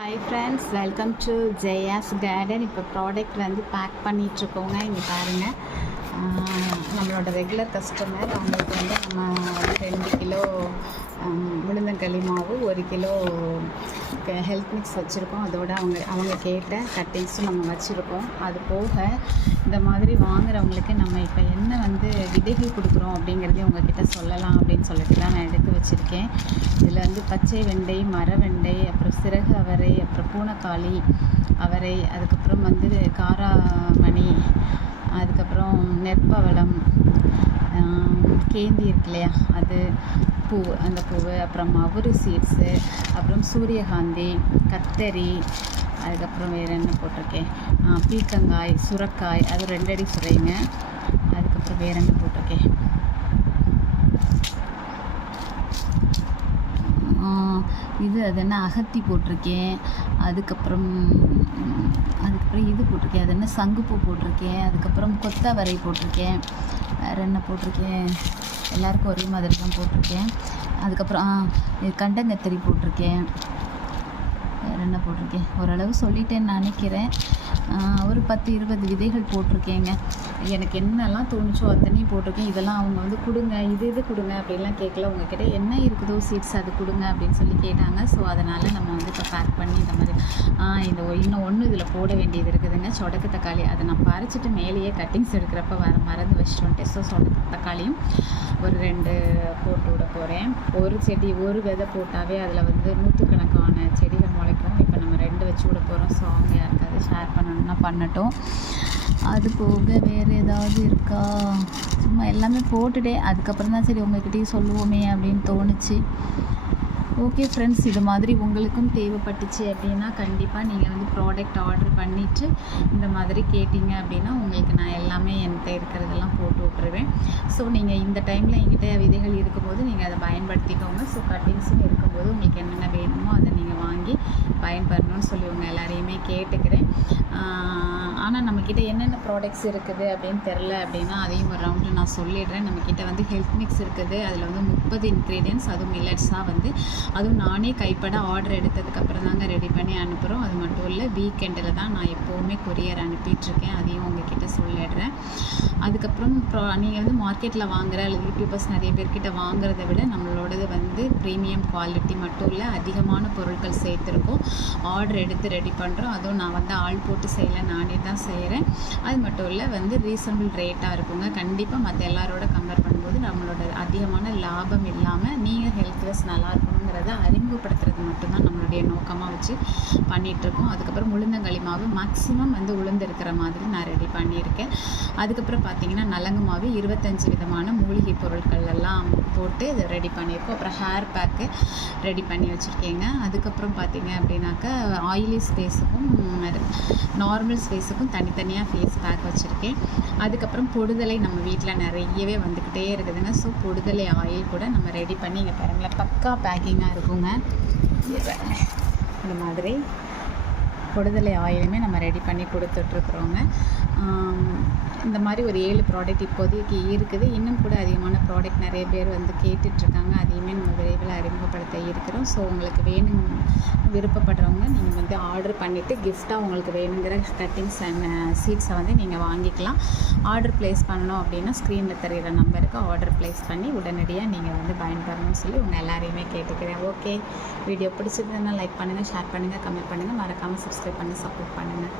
Hi friends, welcome to Jaya's garden. இப்போ product வந்து back பண்ணிகிட்ருக்கோங்க. இங்கே பாருங்கள், நம்மளோட ரெகுலர் கஸ்டமர் அவங்களுக்கு வந்து நம்ம 2 கிலோ உளுந்தங்களி மாவு, 1 கிலோ ஹெல்த் மிக்ஸ் வச்சுருக்கோம். அதோடு அவங்க கேட்ட கட்டிங்ஸும் நம்ம வச்சுருக்கோம். அது போக இந்த மாதிரி வாங்குறவங்களுக்கு நம்ம இப்போ என்ன வந்து விதைகள் கொடுக்குறோம் அப்படிங்கிறதையும் உங்கள்கிட்ட சொல்லலாம் அப்படின்னு சொல்லிட்டு தான் நான் எடுத்து வச்சுருக்கேன். இதில் வந்து பச்சை வெண்டை, மர வெண்டை, அப்புறம் சிறகு அவரை, அப்புறம் பூனைக்காளி அவரை, அதுக்கப்புறம் வந்து காராமணி, அதுக்கப்புறம் நெற்பவளம், கேந்தி இருக்கு இல்லையா, அது பூ, அந்த பூவு, அப்புறம் மவுரு சீட்ஸு, அப்புறம் சூரியகாந்தி, கத்தரி, அதுக்கப்புறம் வேறு என்ன போட்டிருக்கேன், பீக்கங்காய், சுரக்காய், அது 2 அடி சுரைங்க. அதுக்கப்புறம் வேறு என்ன போட்டிருக்கேன், அது என்ன அகத்தி போட்டிருக்கேன். அதுக்கப்புறம் இது போட்டிருக்கேன், அது என்ன சங்குப்பூ போட்டிருக்கேன். அதுக்கப்புறம் கொத்தவரை போட்டிருக்கேன். வேறு என்ன போட்டிருக்கேன், எல்லாருக்கும் ஒரே மாதிரி தான் போட்டிருக்கேன். அதுக்கப்புறம் இது கண்டங்கத்திரி போட்டிருக்கேன். வேறு என்ன போட்டிருக்கேன், ஓரளவு சொல்லிட்டேன்னு நினைக்கிறேன். ஒரு 10-20 விதைகள் போட்டிருக்கேங்க. எனக்கு என்னெல்லாம் தோணுச்சோ அத்தனையும் போட்டிருக்கேன். இதெல்லாம் அவங்க வந்து கொடுங்க, இது கொடுங்க அப்படின்லாம் கேட்கல. உங்ககிட்ட என்ன இருக்குதோ சீட்ஸ் அது கொடுங்க அப்படின்னு சொல்லி கேட்டாங்க. ஸோ அதனால் நம்ம வந்து இப்போ பேக் பண்ணி இந்த மாதிரி இன்னும் ஒன்று இதில் போட வேண்டியது இருக்குதுங்க, சொடக்கு தக்காளி. அதை நான் பறிச்சுட்டு மேலேயே கட்டிங்ஸ் எடுக்கிறப்ப மறந்து வச்சுட்டு வந்துட்டேன். ஸோ சொடக்கு தக்காளியும் ஒரு 2 போட்டு விட போகிறேன். ஒரு செடி ஒரு விதை போட்டாவே அதில் வந்து 100கணக்கான செடிகள் முளைக்கும். இப்போ நம்ம 2 வச்சு விட போகிறோம். ஸோ அவங்க யாருக்காவது ஷேர் பண்ணணும்னா பண்ணட்டும். அது போக வேறு ஏதாவது இருக்கா, சும்மா எல்லாமே போட்டுட்டேன். அதுக்கப்புறம் தான் சரி உங்கள்கிட்டயும் சொல்லுவோமே அப்படின்னு தோணுச்சு. ஓகே ஃப்ரெண்ட்ஸ், இது மாதிரி உங்களுக்கும் தேவைப்பட்டுச்சு அப்படின்னா கண்டிப்பாக நீங்கள் வந்து ப்ராடக்ட் ஆர்டர் பண்ணிவிட்டு இந்த மாதிரி கேட்டிங்க அப்படின்னா உங்களுக்கு நான் எல்லாமே என்கிட்ட இருக்கிறதெல்லாம் போட்டு விட்ருவேன். ஸோ நீங்கள் இந்த டைமில் என்கிட்ட விதைகள் இருக்கும்போது நீங்கள் அதை பயன்படுத்திக்கோங்க. ஸோ கட்டிங்ஸும் இருக்கும்போது உங்களுக்கு என்னென்ன வேணுமோ அதை நீங்கள் வாங்கி பயன்படணும்னு சொல்லி உங்கள் எல்லாரையுமே கேட்டுக்கிறேன். ஆனால் நம்மக்கிட்ட என்னென்ன ப்ராடக்ட்ஸ் இருக்குது அப்படின்னு தெரில அப்படின்னா அதையும் ஒரு ரவுண்டு நான் சொல்லிடுறேன். நம்மக்கிட்ட வந்து ஹெல்த் மிக்ஸ் இருக்குது. அதில் வந்து 30 இன்க்ரீடியன்ட்ஸ், அதுவும் மில்லட்ஸாக வந்து, அதுவும் நானே கைப்பட ஆர்டர் எடுத்ததுக்கப்புறம் தாங்க ரெடி பண்ணி அனுப்புகிறோம். அது மட்டும் இல்லை, வீக்கெண்டில் தான் நான் எப்போவுமே கொரியர் அனுப்பிட்டுருக்கேன். அதையும் உங்ககிட்ட சொல்லிடுறேன். அதுக்கப்புறம் நீங்கள் வந்து மார்க்கெட்டில் வாங்குகிற அல்லது யூடியூபர்ஸ் நிறைய பேர்கிட்ட வாங்குறதை விட நம்மளோடது வந்து ப்ரீமியம் குவாலிட்டி மட்டும் இல்லை, அதிகமான பொருட்கள் சேர்த்துருக்கோம். ஆர்டர் எடுத்து ரெடி பண்ணுறோம். அதுவும் நான் வந்து ஆள் போட்டு செய்யலை, நானே தான் செய்கிறேன். அது மட்டும் இல்லை, வந்து ரீசனபிள் ரேட்டாக இருக்குங்க. கண்டிப்பாக மற்ற எல்லாரோட கம்பேர் பண்ணும்போது நம்மளோட அதிகமான லாபம் இல்லாமல் நீங்கள் ஹெல்த்லெஸ் நல்லா இருக்கணுங்கிறத அறிமுகப்படுத்துறது மட்டும்தான் நம்மளுடைய நோக்கமாக வச்சு பண்ணிகிட்ருக்கோம். அதுக்கப்புறம் உளுந்தங்களி மாவு மேக்ஸிமம் வந்து உளுந்து இருக்கிற மாதிரி நான் ரெடி பண்ணியிருக்கேன். அதுக்கப்புறம் பார்த்திங்கன்னா நலங்கு மாவு 25 விதமான மூலிகை பொருட்கள் எல்லாம் போட்டு இதை ரெடி பண்ணியிருக்கோம். அப்புறம் ஹேர் பேக்கு ரெடி பண்ணி வச்சுருக்கேங்க. அதுக்கப்புறம் பார்த்திங்க அப்படின்னாக்கா ஆயிலி ஸ்பேஸுக்கும் நார்மல் ஸ்பேஸுக்கும் தனித்தனியாக ஃபேஸ் பேக் வச்சுருக்கேன். அதுக்கப்புறம் பொடுதலை நம்ம வீட்டில் நிறையவே வந்துக்கிட்டே இருக்குதுங்க. ஸோ பொடுதலை ஆயில் கூட நம்ம ரெடி பண்ணி இங்கே பாருங்களேன், பக்கா பேக்கிங்காக இருக்குங்க. இந்த மாதிரி பொடுதலை ஆயிலுமே நம்ம ரெடி பண்ணி கொடுத்துட்ருக்குறோங்க. இந்த மாதிரி ஒரு 7 ப்ராடக்ட் இப்போதைக்கு இருக்குது. இன்னும் கூட அதிகமான ப்ராடக்ட் நிறைய பேர் வந்து கேட்டுட்ருக்காங்க. அதையுமே நம்ம விரைவில் அறிமுகப்படுத்த இருக்கிறோம். ஸோ உங்களுக்கு விருப்பப்படுறவங்க நீங்கள் வந்து ஆர்டர் பண்ணிவிட்டு கிஃப்டாக உங்களுக்கு வேணுங்கிற கட்டிங்ஸ் அண்ட் சீட்ஸை வந்து நீங்கள் வாங்கிக்கலாம். ஆர்டர் ப்ளேஸ் பண்ணணும் அப்படின்னா ஸ்க்ரீனில் தெரிகிற நம்பருக்கு ஆர்டர் ப்ளேஸ் பண்ணி உடனடியாக நீங்கள் வந்து பயன்பெறணும்னு சொல்லி உங்கள் எல்லாரையுமே கேட்டுக்கிறேன். ஓகே, வீடியோ பிடிச்சிருந்ததுன்னா லைக் பண்ணுங்கள், ஷேர் பண்ணுங்கள், கமெண்ட் பண்ணுங்கள், மறக்காமல் சப்ஸ்கிரைப் பண்ணி சப்போர்ட் பண்ணுங்கள்.